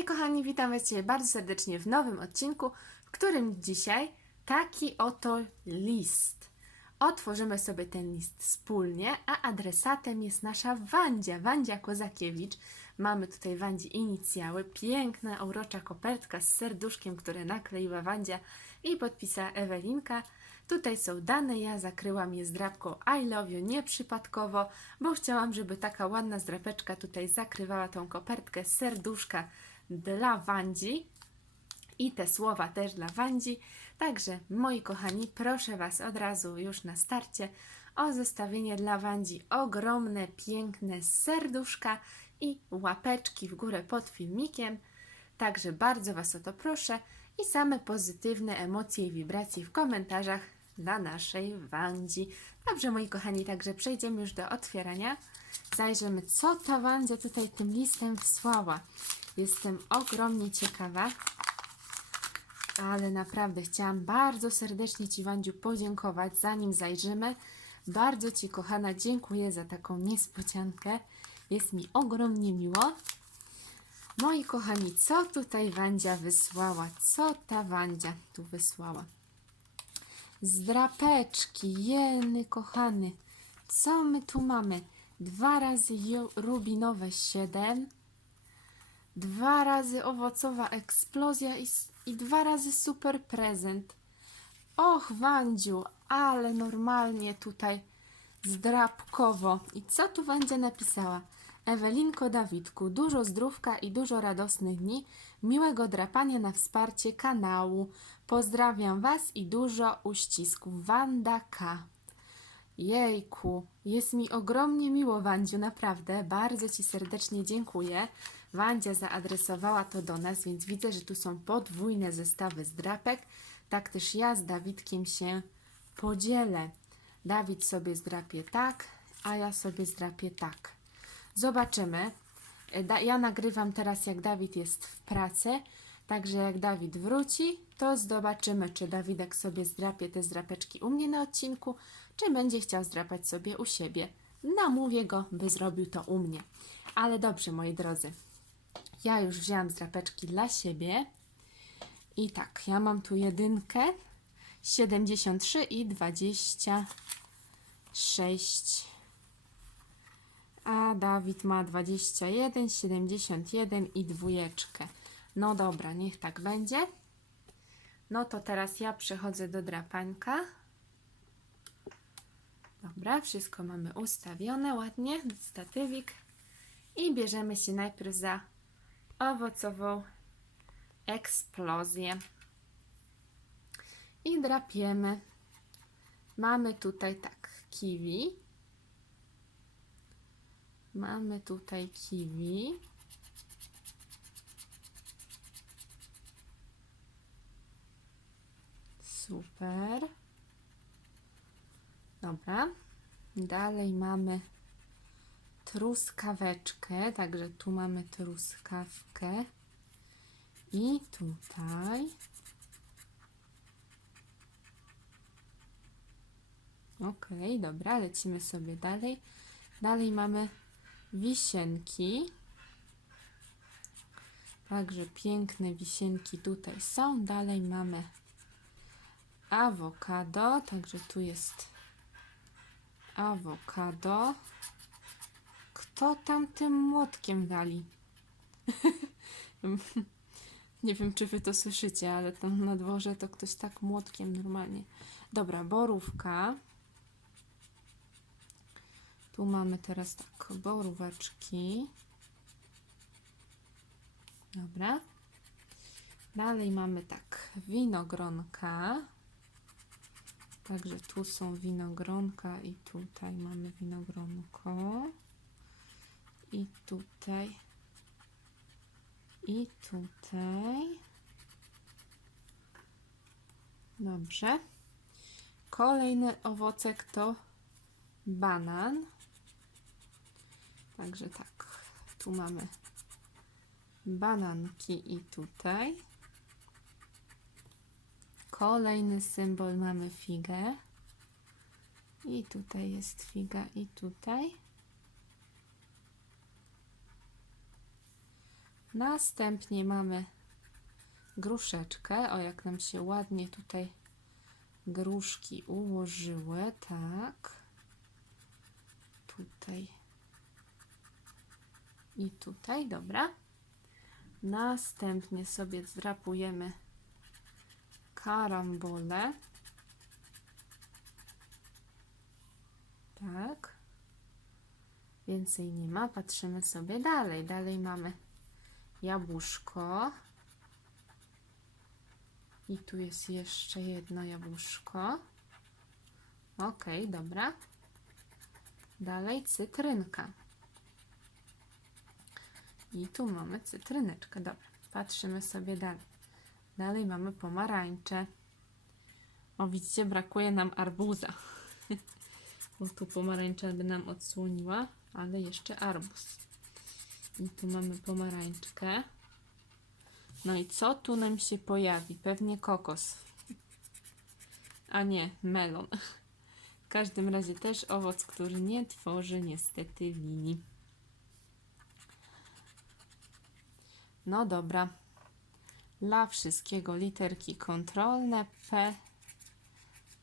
Hej kochani, witam Was dzisiaj bardzo serdecznie w nowym odcinku, w którym dzisiaj taki oto list. Otworzymy sobie ten list wspólnie, a adresatem jest nasza Wandzia, Wandzia Kozakiewicz. Mamy tutaj Wandzi inicjały, piękna, urocza kopertka z serduszkiem, które nakleiła Wandzia i podpisała Ewelinka. Tutaj są dane, ja zakryłam je zdrapką I love you nieprzypadkowo, bo chciałam, żeby taka ładna zdrapeczka tutaj zakrywała tą kopertkę serduszka dla Wandzi i te słowa też dla Wandzi. Także moi kochani, proszę Was od razu już na starcie o zostawienie dla Wandzi ogromne, piękne serduszka i łapeczki w górę pod filmikiem. Także bardzo Was o to proszę i same pozytywne emocje i wibracje w komentarzach dla naszej Wandzi. Dobrze, moi kochani, także przejdziemy już do otwierania. Zajrzymy, co ta Wandzia tutaj tym listem wysłała. Jestem ogromnie ciekawa, ale naprawdę chciałam bardzo serdecznie Ci, Wandziu, podziękować, zanim zajrzymy. Bardzo Ci, kochana, dziękuję za taką niespodziankę. Jest mi ogromnie miło. Moi kochani, co tutaj Wandzia wysłała? Co ta Wandzia tu wysłała? Zdrapeczki, jeny kochany. Co my tu mamy? Dwa razy rubinowe 7, dwa razy owocowa eksplozja i, i dwa razy super prezent. Och, Wandziu, ale normalnie tutaj zdrapkowo. I co tu Wandzia napisała? Ewelinko Dawidku, dużo zdrówka i dużo radosnych dni, miłego drapania na wsparcie kanału. Pozdrawiam Was i dużo uścisków. Wanda K. Jejku, jest mi ogromnie miło, Wandziu, naprawdę. Bardzo Ci serdecznie dziękuję. Wandzia zaadresowała to do nas, więc widzę, że tu są podwójne zestawy zdrapek. Tak też ja z Dawidkiem się podzielę. Dawid sobie zdrapie tak, a ja sobie zdrapię tak. Zobaczymy. E, Ja nagrywam teraz, jak Dawid jest w pracy. Także jak Dawid wróci, to zobaczymy, czy Dawidek sobie zdrapie te zdrapeczki u mnie na odcinku, czy będzie chciał zdrapać sobie u siebie. Namówię go, by zrobił to u mnie. Ale dobrze, moi drodzy. Ja już wzięłam zdrapeczki dla siebie. I tak, ja mam tu jedynkę, 73 i 26. A Dawid ma 21, 71 i dwójeczkę. No dobra, niech tak będzie. No to teraz ja przechodzę do drapańka. Dobra, wszystko mamy ustawione ładnie, statywik. I bierzemy się najpierw za owocową eksplozję. I drapiemy. Mamy tutaj tak kiwi. Mamy tutaj kiwi. Super. Dobra. Dalej mamy truskaweczkę, także tu mamy truskawkę. I tutaj. Ok, dobra, lecimy sobie dalej. Dalej mamy wisienki. Także piękne wisienki tutaj są. Dalej mamy awokado, także tu jest awokado. Kto tam tym młotkiem wali? Nie wiem, czy wy to słyszycie, ale tam na dworze to ktoś tak młotkiem normalnie. Dobra, borówka. Tu mamy teraz tak, boróweczki. Dobra. Dalej mamy tak, winogronka. Także tu są winogronka i tutaj mamy winogronko. I tutaj. I tutaj. Dobrze. Kolejny owocek to banan. Także tak, tu mamy bananki i tutaj. Kolejny symbol mamy figę. I tutaj jest figa i tutaj. Następnie mamy gruszeczkę. O, jak nam się ładnie tutaj gruszki ułożyły. Tak. Tutaj. I tutaj, dobra. Następnie sobie zdrapujemy karambole. Tak. Więcej nie ma. Patrzymy sobie dalej. Dalej mamy jabłuszko. I tu jest jeszcze jedno jabłuszko. Ok, dobra. Dalej cytrynka. I tu mamy cytryneczkę. Dobra, patrzymy sobie dalej. Dalej mamy pomarańcze. O, widzicie, brakuje nam arbuza. Bo tu pomarańcza by nam odsłoniła, ale jeszcze arbuz. I tu mamy pomarańczkę. No i co tu nam się pojawi? Pewnie kokos. A nie, melon. W każdym razie też owoc, który nie tworzy niestety linii. No dobra. Dla wszystkiego literki kontrolne P,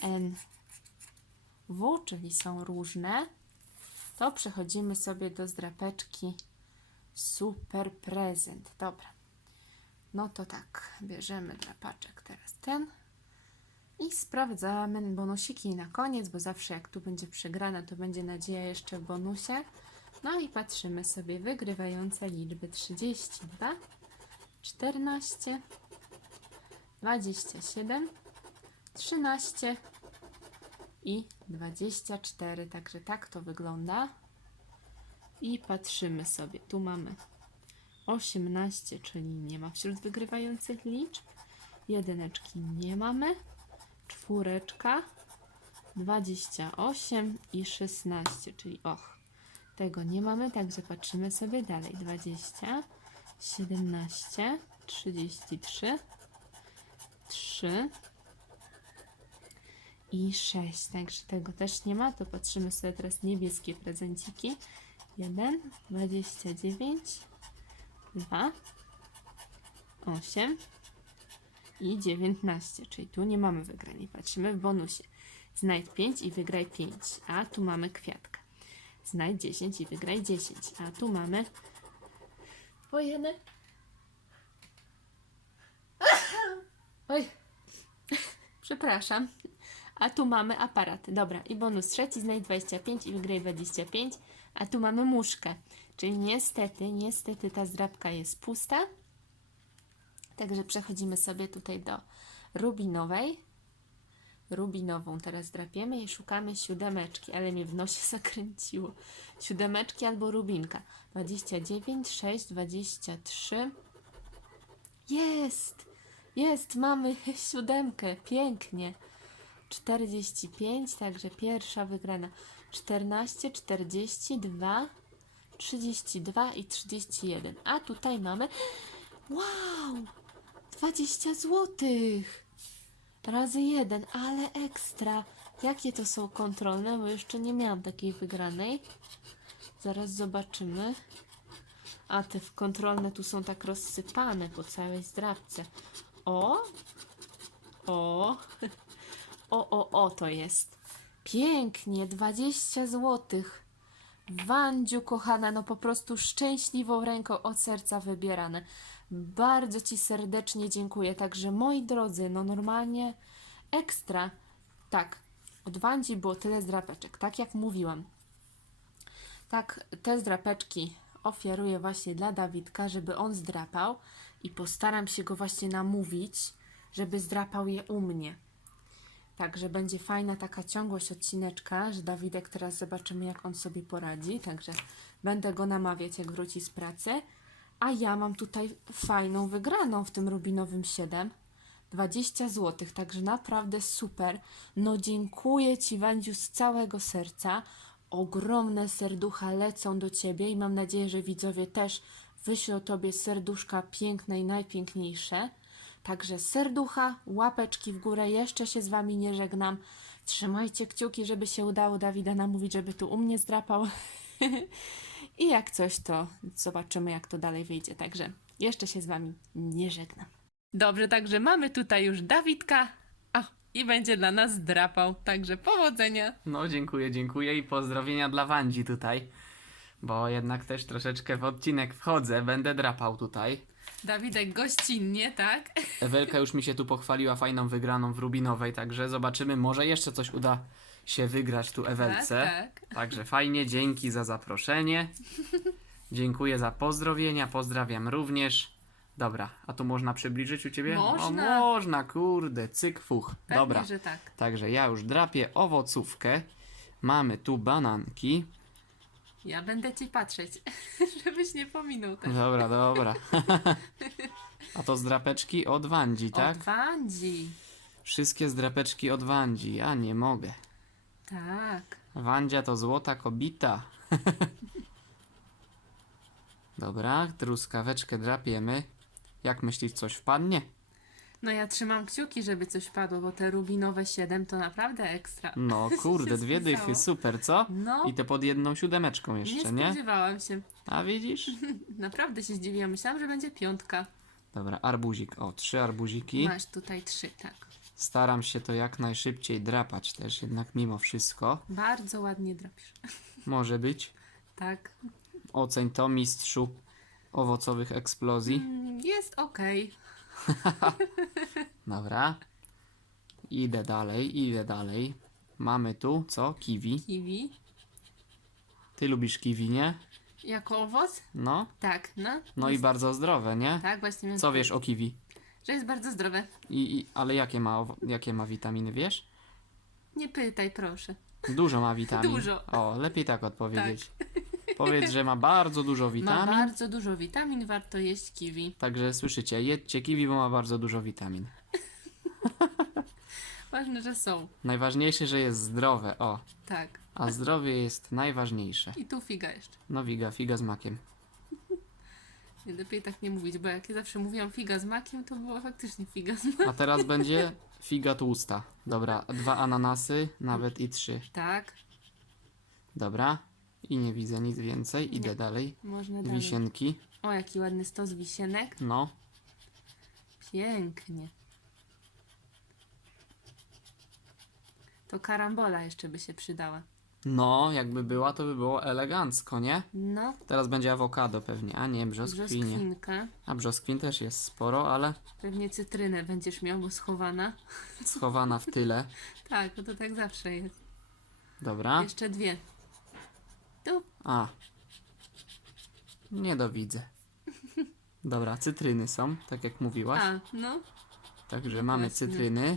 N, W, czyli są różne. To przechodzimy sobie do zdrapeczki Super Prezent. Dobra. No to tak, bierzemy drapaczek teraz ten i sprawdzamy bonusiki na koniec, bo zawsze jak tu będzie przegrana, to będzie nadzieja jeszcze w bonusie. No i patrzymy sobie wygrywające liczby 32, 14, 27, 13 i 24. Także tak to wygląda. I patrzymy sobie. Tu mamy 18, czyli nie ma wśród wygrywających liczb. Jedyneczki nie mamy. Czwóreczka, 28 i 16, czyli och, tego nie mamy, także patrzymy sobie dalej. 20, 17, 33, 3 i 6, także tego też nie ma. To patrzymy sobie teraz niebieskie prezenciki. 1, 29, 2, 8 i 19, czyli tu nie mamy wygranej. Patrzymy w bonusie. Znajdź 5 i wygraj 5, a tu mamy kwiatka. Znajdź 10 i wygraj 10, a tu mamy wojenę. Oj, przepraszam. A tu mamy aparaty. Dobra, i bonus trzeci, znajdź 25 i wygraj 25. A tu mamy muszkę. Czyli niestety, niestety ta zdrabka jest pusta. Także przechodzimy sobie tutaj do rubinowej. Rubinową teraz drapiemy i szukamy siódemeczki, ale mnie w nosie zakręciło. Siódemeczki albo rubinka. 29, 6, 23. Jest! Jest! Mamy siódemkę. Pięknie. 45, także pierwsza wygrana. 14, 42, 32 i 31. A tutaj mamy. Wow! 20 złotych! Razy jeden, ale ekstra. Jakie to są kontrolne? Bo jeszcze nie miałam takiej wygranej. Zaraz zobaczymy. A te kontrolne tu są tak rozsypane po całej zdrabce. O! O! O, o, o, to jest. Pięknie, 20 złotych. Wandziu, kochana, no po prostu szczęśliwą ręką od serca wybierane. Bardzo Ci serdecznie dziękuję. Także moi drodzy, no normalnie ekstra. Tak, od Wandzi było tyle zdrapeczek, tak jak mówiłam. Tak, te zdrapeczki ofiaruję właśnie dla Dawidka, żeby on zdrapał i postaram się go właśnie namówić, żeby zdrapał je u mnie. Także będzie fajna taka ciągłość odcineczka, że Dawidek teraz zobaczymy, jak on sobie poradzi. Także będę go namawiać, jak wróci z pracy. A ja mam tutaj fajną wygraną w tym rubinowym 7. 20 zł, także naprawdę super. No dziękuję Ci, Wandziu, z całego serca. Ogromne serducha lecą do Ciebie i mam nadzieję, że widzowie też wyślą Tobie serduszka piękne i najpiękniejsze. Także serducha, łapeczki w górę. Jeszcze się z Wami nie żegnam. Trzymajcie kciuki, żeby się udało Dawida namówić, żeby tu u mnie zdrapał. I jak coś, to zobaczymy, jak to dalej wyjdzie. Także jeszcze się z wami nie żegnam. Dobrze, także mamy tutaj już Dawidka. O, i będzie dla nas drapał, także powodzenia. No, dziękuję, dziękuję i pozdrowienia dla Wandzi tutaj. Bo jednak też troszeczkę w odcinek wchodzę, będę drapał tutaj. Dawidek gościnnie, tak? Ewelka już mi się tu pochwaliła fajną wygraną w Rubinowej, także zobaczymy, może jeszcze coś uda się wygrać tu Ewelce. Tak, tak. Także fajnie, dzięki za zaproszenie. Dziękuję za pozdrowienia, pozdrawiam również. Dobra, a tu można przybliżyć u ciebie? Można. O, można, kurde, cyk, fuch. Pewnie, Dobra, że tak. także ja już drapię owocówkę. Mamy tu bananki. Ja będę ci patrzeć, żebyś nie pominął też. Dobra, dobra. A to z drapeczki od Wandzi, tak? Od Wandzi. Wszystkie z drapeczki od Wandzi. Ja nie mogę. Tak. Wandzia to złota kobita. Dobra, truskaweczkę drapiemy. Jak myślisz, coś wpadnie? No ja trzymam kciuki, żeby coś padło, bo te rubinowe 7 to naprawdę ekstra. No kurde, dwie dychy, super, co? No, I te pod jedną siódemeczką nie jeszcze, nie? spodziewałam się. A widzisz? Naprawdę się zdziwiłam. Myślałam, że będzie piątka. Dobra, arbuzik. O, trzy arbuziki. Masz tutaj trzy, tak. Staram się to jak najszybciej drapać też, jednak mimo wszystko. Bardzo ładnie drapisz. Może być. Tak. Oceń to, mistrzu owocowych eksplozji. Mm, Jest okej. Dobra. Idę dalej, idę dalej. Mamy tu, co? Kiwi. Kiwi. Ty lubisz kiwi, nie? Jako owoc? No. Tak, no. No i bardzo zdrowe, nie? Tak, właśnie Co wiesz o kiwi? Że jest bardzo zdrowe. I, i, ale jakie ma, owo- jakie ma witaminy, wiesz? Nie pytaj, proszę. Dużo ma witamin. Dużo. O, lepiej tak odpowiedzieć. Powiedz, że ma bardzo dużo Ma witamin. bardzo dużo witamin, warto jeść kiwi. Także słyszycie, jedźcie kiwi, bo ma bardzo dużo witamin. Ważne, że są. Najważniejsze, że jest zdrowe, o. Tak. A zdrowie jest najważniejsze. I tu figa jeszcze. No wiga, figa z makiem. Nie, Lepiej tak nie mówić, bo jak ja zawsze mówiłam figa z makiem, to była faktycznie figa z makiem. A teraz będzie figa tłusta. Dobra, dwa ananasy, nawet i trzy. Tak, Dobra. I nie widzę nic więcej. Idę dalej. można dalej. Wisienki. O, jaki ładny stos wisienek. No. Pięknie. To karambola jeszcze by się przydała. No, jakby była, to by było elegancko, nie? No, Teraz będzie awokado pewnie, a nie brzoskwinie. brzoskwinka. A brzoskwin też jest sporo, ale Pewnie cytrynę będziesz miał, bo schowana. schowana w tyle. Tak, no to tak zawsze jest. Dobra. Jeszcze dwie. A. Nie dowidzę. Dobra, cytryny są, tak jak mówiłaś. A, no. Także mamy cytryny.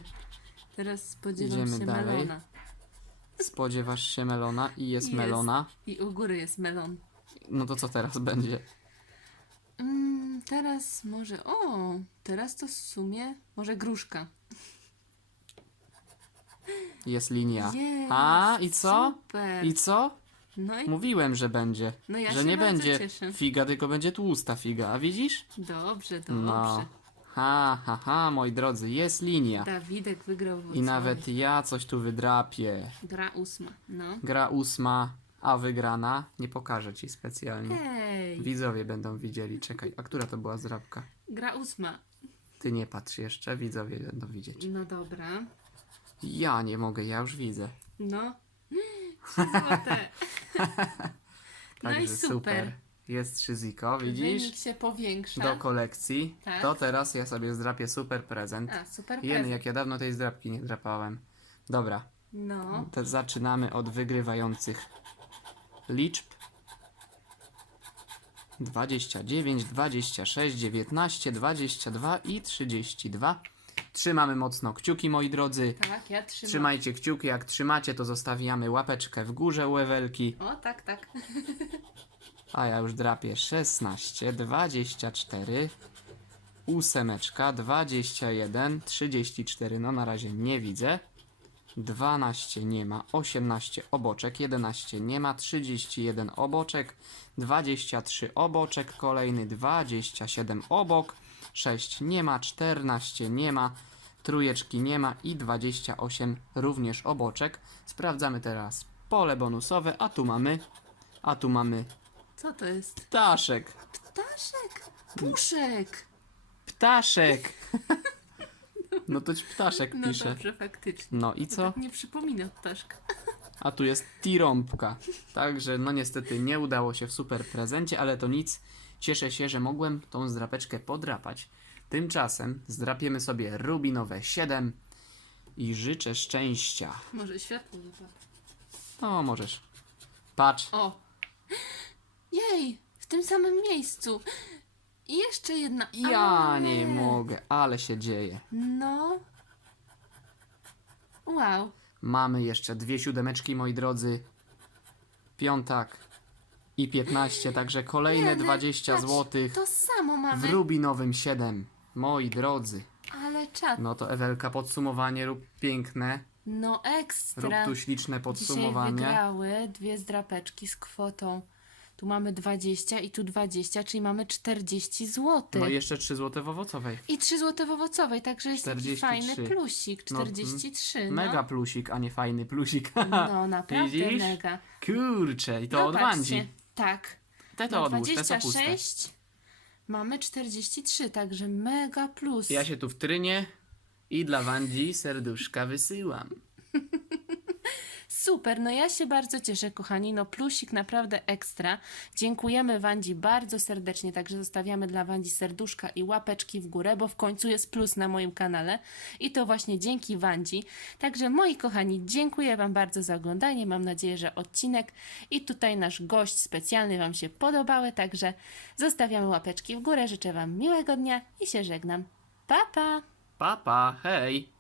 Teraz spodziewam Idziemy się dalej. melona. Spodziewasz się melona i jest, Jest. melona. I u góry jest melon. No to co teraz będzie? Mm, teraz może. O, teraz to w sumie może gruszka. Jest linia. Jest, A i co? Super. I co? No i Mówiłem, że będzie. No ja że się nie bardzo będzie cieszę. figa, tylko będzie tłusta figa. A widzisz? dobrze, dobrze. No. Ha, ha, ha, moi drodzy, jest linia. Dawidek wygrał w I nawet ja coś tu wydrapię. Gra ósma. No. Gra ósma, a wygrana. Nie pokażę ci specjalnie. Hej, Widzowie będą widzieli. Czekaj, a która to była zdrabka? gra ósma. Ty nie patrz jeszcze, widzowie będą widzieć. No dobra. Ja nie mogę, ja już widzę. No. Trzy złote. No i Także super. Jest szyziko, widzisz? Wynik się powiększa. Do kolekcji. Tak. To teraz ja sobie zdrapię super prezent. A, super Jeny, prezent. jak ja dawno tej zdrapki nie drapałem. Dobra, No. to zaczynamy od wygrywających liczb. 29, 26, 19, 22 i 32. Trzymamy mocno kciuki, moi drodzy. Tak, ja trzymam. Trzymajcie kciuki, jak trzymacie, to zostawiamy łapeczkę w górze u Ewelki. O, tak, tak. A ja już drapię 16, 24, ósemeczka, 21, 34, no na razie nie widzę. 12 nie ma, 18 oboczek, 11 nie ma, 31 oboczek, 23 oboczek, kolejny 27 obok, 6 nie ma, 14 nie ma, trójeczki nie ma i 28 również oboczek. Sprawdzamy teraz pole bonusowe, a tu mamy, a tu mamy Co to jest? ptaszek. Ptaszek. Puszek! Ptaszek! No to ci ptaszek No pisze. dobrze, faktycznie. No i To co? tak nie przypomina ptaszka. A tu jest tirąbka. Także no niestety nie udało się w super prezencie, ale to nic. Cieszę się, że mogłem tą zdrapeczkę podrapać. Tymczasem zdrapiemy sobie rubinowe 7 i życzę szczęścia. Może światło zapala. No możesz. Patrz. O! Jej! W tym samym miejscu. I jeszcze jedna. Ja Ale- nie mogę, ale się dzieje. No. Wow. Mamy jeszcze dwie siódemeczki, moi drodzy. Piątak i 15, także kolejne no, 20 patrz, zł To samo w mamy. rubinowym 7. Moi drodzy. Ale czad. No to Ewelka, podsumowanie rób piękne. No Rób ekstra. tu śliczne Dzisiaj podsumowanie. wygrały dwie zdrapeczki z kwotą. Tu mamy 20 i tu 20, czyli mamy 40 zł. No i jeszcze 3 zł w owocowej. I 3 zł w owocowej, także jest taki 43. fajny plusik. No, 43. No, Mega plusik, a nie fajny plusik. No, naprawdę Widzisz? mega. Kurczę, i to no, od patrzcie. Wandzi. Tak. Te to Na odłóż, te są puste. 26 mamy 43, także mega plus. Ja się tu wtrynię i dla Wandzi serduszka wysyłam. Super, no ja się bardzo cieszę, kochani. No plusik naprawdę ekstra. Dziękujemy Wandzi bardzo serdecznie, także zostawiamy dla Wandzi serduszka i łapeczki w górę, bo w końcu jest plus na moim kanale i to właśnie dzięki Wandzi. Także moi kochani, dziękuję Wam bardzo za oglądanie. Mam nadzieję, że odcinek i tutaj nasz gość specjalny Wam się podobały, także zostawiamy łapeczki w górę. Życzę Wam miłego dnia i się żegnam. Pa, pa! Papa, hej!